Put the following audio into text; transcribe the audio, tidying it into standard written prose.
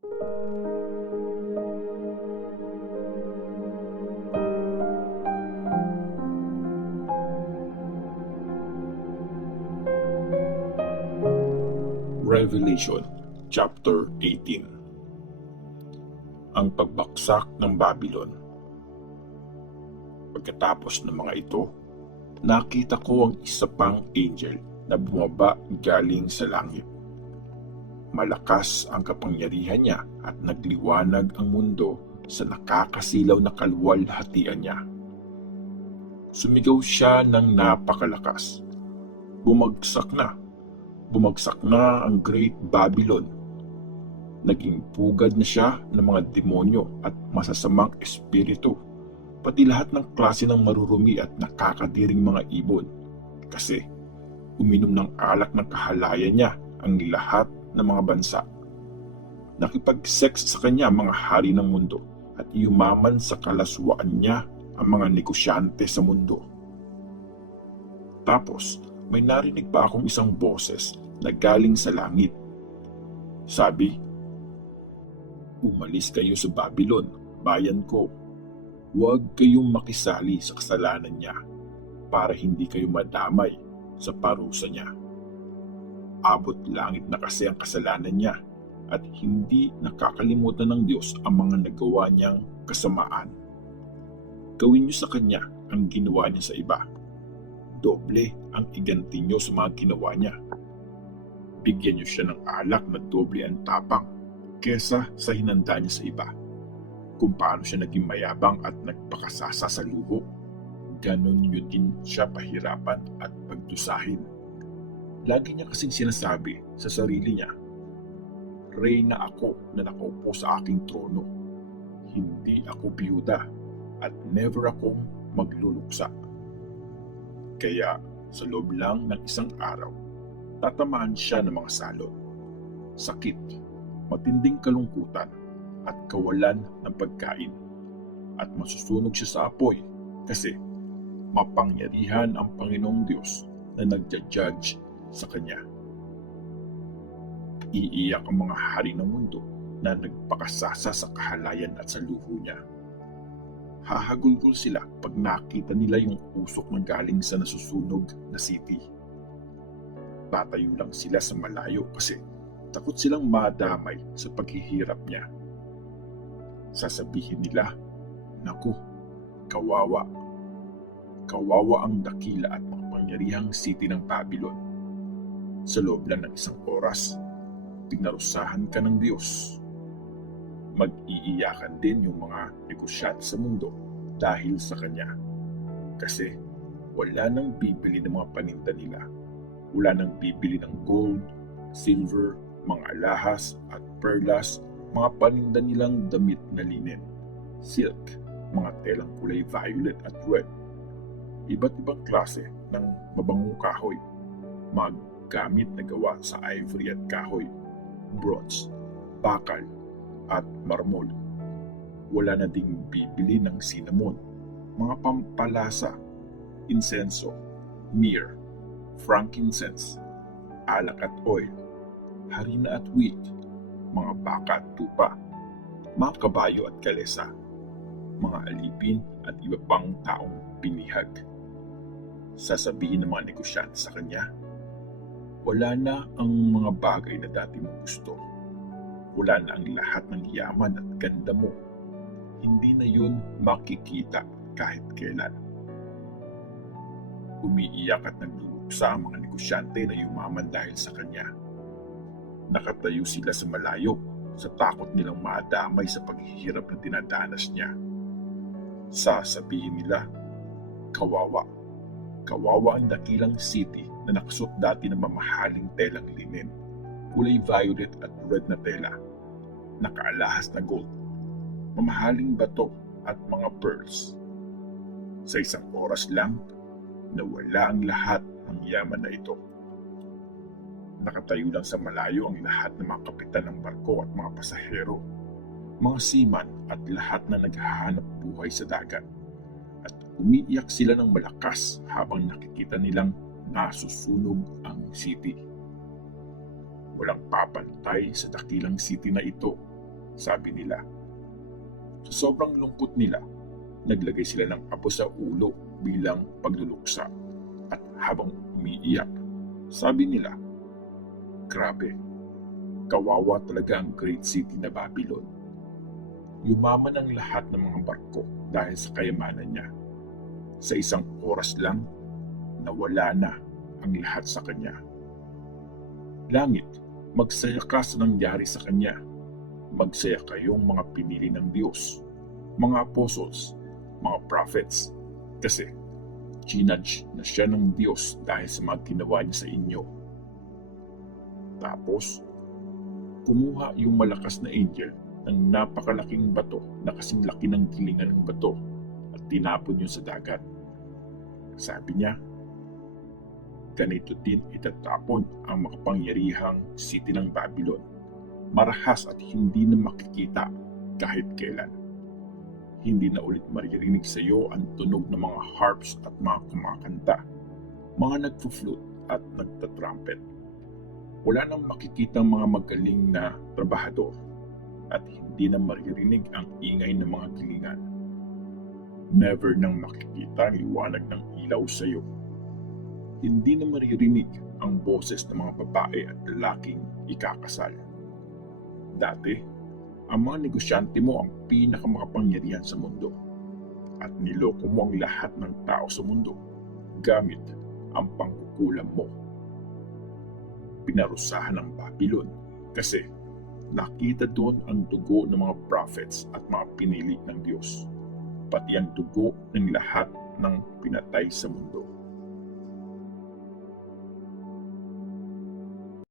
Revelation Chapter 18. Ang pagbaksak ng Babylon. Pagkatapos ng mga ito, nakita ko ang isa pang angel na bumaba galing sa langit. Malakas ang kapangyarihan niya at nagliwanag ang mundo sa nakakasilaw na kaluwalhatian niya. Sumigaw siya ng napakalakas. Bumagsak na ang Great Babylon. Naging pugad na siya ng mga demonyo at masasamang espiritu, pati lahat ng klase ng marurumi at nakakadiring mga ibon, kasi uminom ng alak ng kahalayan niya ang lahat ng mga bansa. Nakipag-sex sa kanya mga hari ng mundo at yumaman sa kalaswaan niya ang mga negosyante sa mundo. Tapos, may narinig pa akong isang boses na galing sa langit. Sabi, "Umalis kayo sa Babylon, bayan ko. Huwag kayong makisali sa kasalanan niya para hindi kayo madamay sa parusa niya. Abot langit na kasi ang kasalanan niya at hindi nakakalimutan ng Diyos ang mga nagawa niyang kasamaan. Gawin niyo sa kanya ang ginawa niya sa iba. Doble ang iganti niyo sa mga ginawa niya. Bigyan niyo siya ng alak na doble ang tapang kesa sa hinanda niya sa iba. Kung paano siya naging mayabang at nagpakasasa sa luho, ganon niyo din siya pahirapan at pagdusahin. Lagi niya kasing sinasabi sa sarili niya, Reyna ako na nakaupo sa aking trono. Hindi ako biyuda at never akong magluluksa. Kaya sa loob lang ng isang araw, tatamaan siya ng mga salot, sakit, matinding kalungkutan at kawalan ng pagkain, at masusunog siya sa apoy kasi mapangyarihan ang Panginoong Diyos na nagja-judge sa kanya. Iiyak ang mga hari ng mundo na nagpakasasa sa kahalayan at sa luho niya. Hahagulgol sila pag nakita nila yung usok na galing sa nasusunog na city. Tatayo lang sila sa malayo kasi takot silang madamay sa paghihirap niya. Sasabihin nila, "Naku, kawawa. Kawawa ang dakila at makapangyarihang city ng Babylon. Sa loob lang ng isang oras, pinarusahan ka ng Diyos." Mag-iiyakan din yung mga negosyante sa mundo dahil sa kanya. Kasi wala nang bibili ng mga paninda nila. Wala nang bibili ng gold, silver, mga alahas at perlas, mga paninda nilang damit na linen, silk, mga telang kulay violet at red, iba't ibang klase ng mabangong kahoy, mga gamit na gawa sa ivory at kahoy, bronze, bakal, at marmol. Wala na ding bibili ng cinnamon, mga pampalasa, insenso, myrrh, frankincense, alak at oil, harina at wheat, mga baka at tupa, mga kabayo at kalesa, mga alipin at iba pang taong pinihag. Sasabihin ng mga negosyante sa kanya, wala na ang mga bagay na dati mong gusto. Wala na ang lahat ng yaman at ganda mo. Hindi na yun makikita kahit kailan. Umiiyak at nagluluksa ang mga negosyante na yumaman dahil sa kanya. Nakatayo sila sa malayo sa takot nilang madamay sa paghihirap na dinadanas niya. Sasabihin nila, kawawa. Kawawa ang dakilang city na nakasuot dati ng mamahaling telang linen, kulay violet at red na tela, nakaalahas na gold, mamahaling bato at mga pearls. Sa isang oras lang, nawala ang lahat ng yaman na ito. Nakatayo lang sa malayo ang lahat ng mga kapitan ng barko at mga pasahero, mga seaman at lahat na naghahanap buhay sa dagat. At umiiyak sila ng malakas habang nakikita nilang nasusunog ang city. Walang papantay sa dakilang city na ito sabi nila. Sa sobrang lungkot nila, naglagay sila ng abo sa ulo bilang pagluluksa at habang umiiyak, sabi nila, "Grabe, kawawa talaga ang great city na Babylon. Yumaman ang lahat ng mga barko dahil sa kayamanan niya. Sa isang oras lang, nawala na ang lahat sa kanya. Langit, magsaya ka sa nangyari sa kanya. Magsaya kayong mga pinili ng Diyos, mga apostles, mga prophets, kasi ginudge na siya ng Diyos dahil sa mga ginawa niya sa inyo." Tapos, kumuha yung malakas na angel ng napakalaking bato na kasing laki ng gilingan ng bato at tinapon yun sa dagat. Sabi niya, "Ganito din itatapon ang makapangyarihang city ng Babylon, marahas at hindi na makikita kahit kailan. Hindi na ulit maririnig sa iyo ang tunog ng mga harps at mga kumakanta, mga nagpo-flute at nagtatrumpet. Wala nang makikita mga magaling na trabahador at hindi na maririnig ang ingay ng mga gilingan. Never nang makikita ang liwanag ng ilaw sa iyo. Hindi na maririnig ang boses ng mga babae at lalaking ikakasal. Dati, ang mga negosyante mo ang pinakamakapangyarihan sa mundo at niloko mo ang lahat ng tao sa mundo gamit ang pangkukulam mo. Pinarusahan ng Babylon kasi nakita doon ang dugo ng mga prophets at mga pinili ng Diyos, pati ang dugo ng lahat ng pinatay sa mundo.